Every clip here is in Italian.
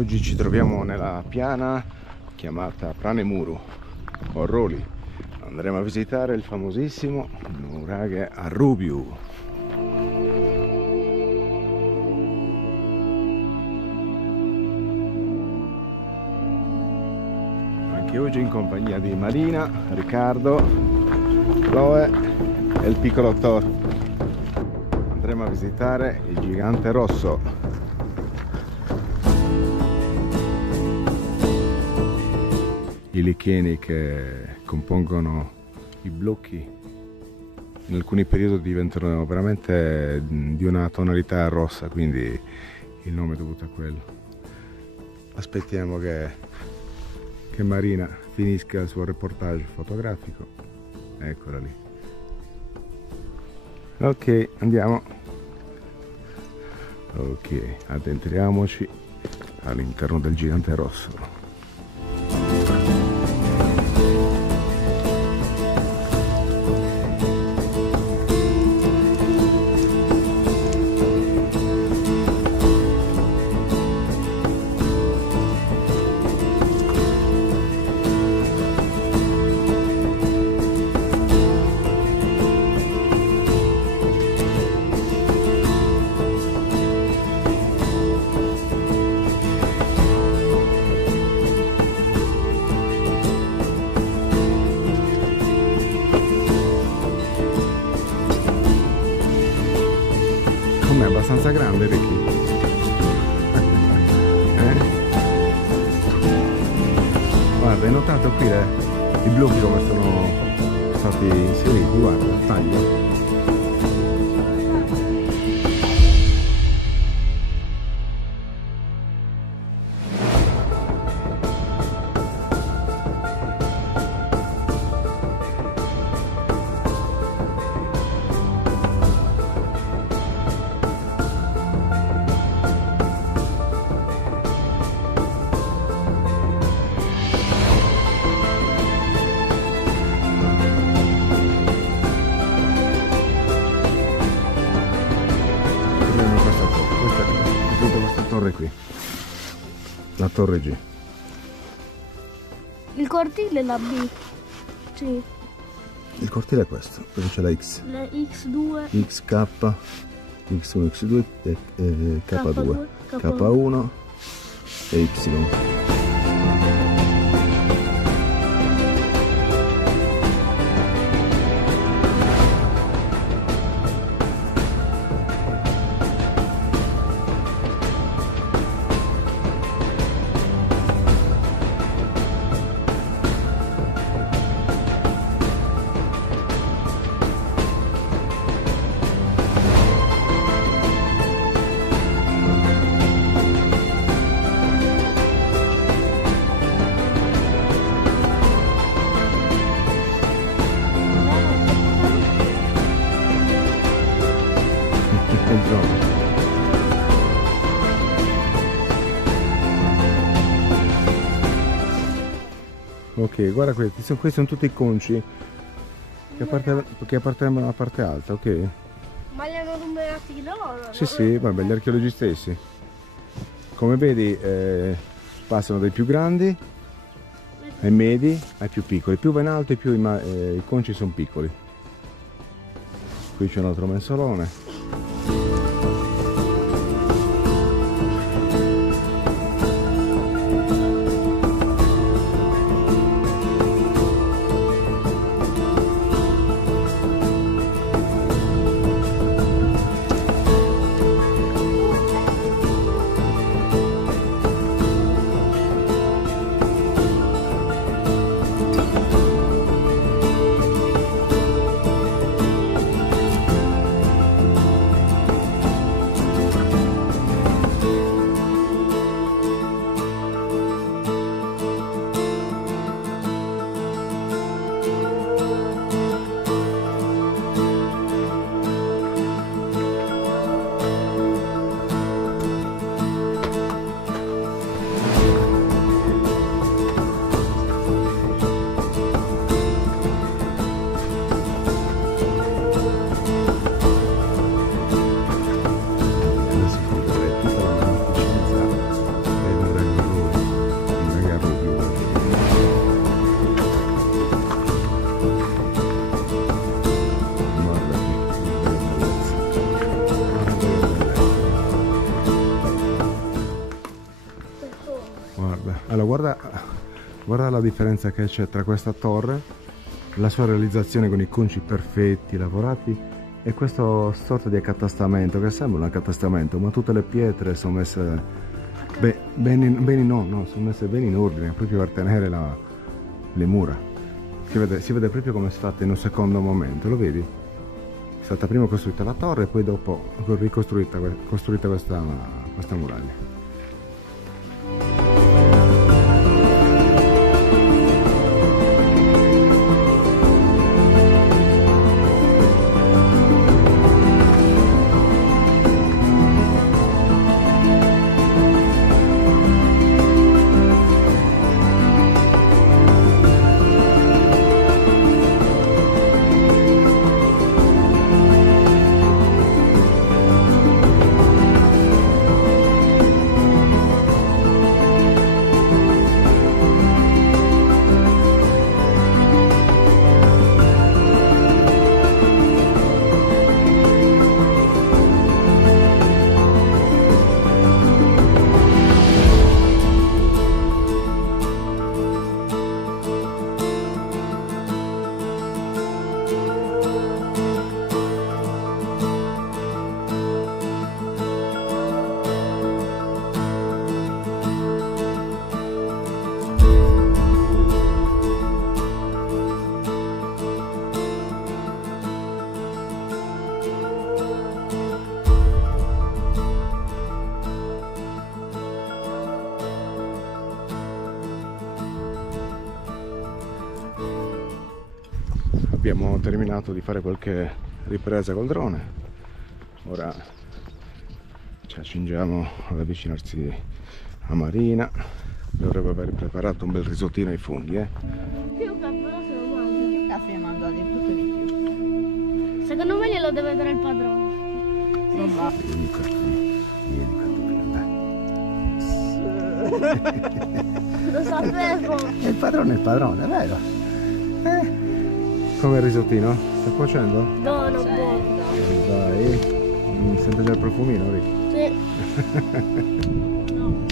Oggi ci troviamo nella piana chiamata Pranemuru, Orroli. Andremo a visitare il famosissimo nuraghe Arrubiu. Anche oggi in compagnia di Marina, Riccardo, Chloe e il piccolo Thor. Andremo a visitare il gigante rosso. I licheni che compongono i blocchi in alcuni periodi diventano veramente di una tonalità rossa, quindi il nome è dovuto a quello. Aspettiamo che Marina finisca il suo reportage fotografico. Eccola lì. Ok, andiamo. Ok, addentriamoci all'interno del gigante rosso. È abbastanza grande, Ricky. Guarda, hai notato qui i blocchi come sono stati inseriti? Guarda, taglio. Qui la torre G. Il cortile è la B. Sì. Il cortile è questo, dove c'è la X. Le X2, XK, X1, X2, K2, K2, K1 e Y. Ok, guarda questi sono tutti i conci che appartengono alla parte alta, ok? ma li hanno numerati loro? Sì, sì, vabbè, gli archeologi stessi. Come vedi passano dai più grandi ai medi ai più piccoli. Più va in alto e più i conci sono piccoli. Qui c'è un altro mensolone. Guarda la differenza che c'è tra questa torre, la sua realizzazione con i conci perfetti, lavorati, e questo sorta di accatastamento, che sembra un accatastamento, ma tutte le pietre sono messe sono messe bene in ordine, proprio per tenere le mura. Si vede proprio come è stata in un secondo momento, lo vedi? È stata prima costruita la torre e poi dopo costruita questa muraglia. Abbiamo terminato di fare qualche ripresa col drone, ora ci accingiamo ad avvicinarsi a Marina. Dovrebbe aver preparato un bel risottino ai funghi, Più che però se lo mangia. Più caffè mangiato di tutto di più. Secondo me glielo deve dare il padrone. Non va. Vieni qua, Lo sapevo. il padrone è il padrone, è vero? Come il risottino? Stai cuocendo? No, non può. Dai, sente già il profumino, Rick? Sì. No.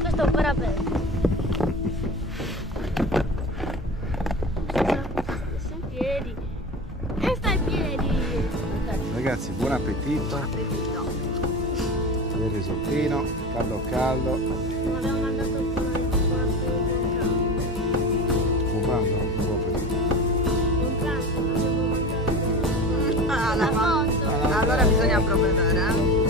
Questo è un parapente. Sta in piedi. E sta in piedi. Ragazzi, buon appetito. Il risottino, caldo caldo. Non avevo mandato un po' di Buon pranzo, buon appetito. buon pranzo, non avevo mandato. Allora bisogna provvedere, eh?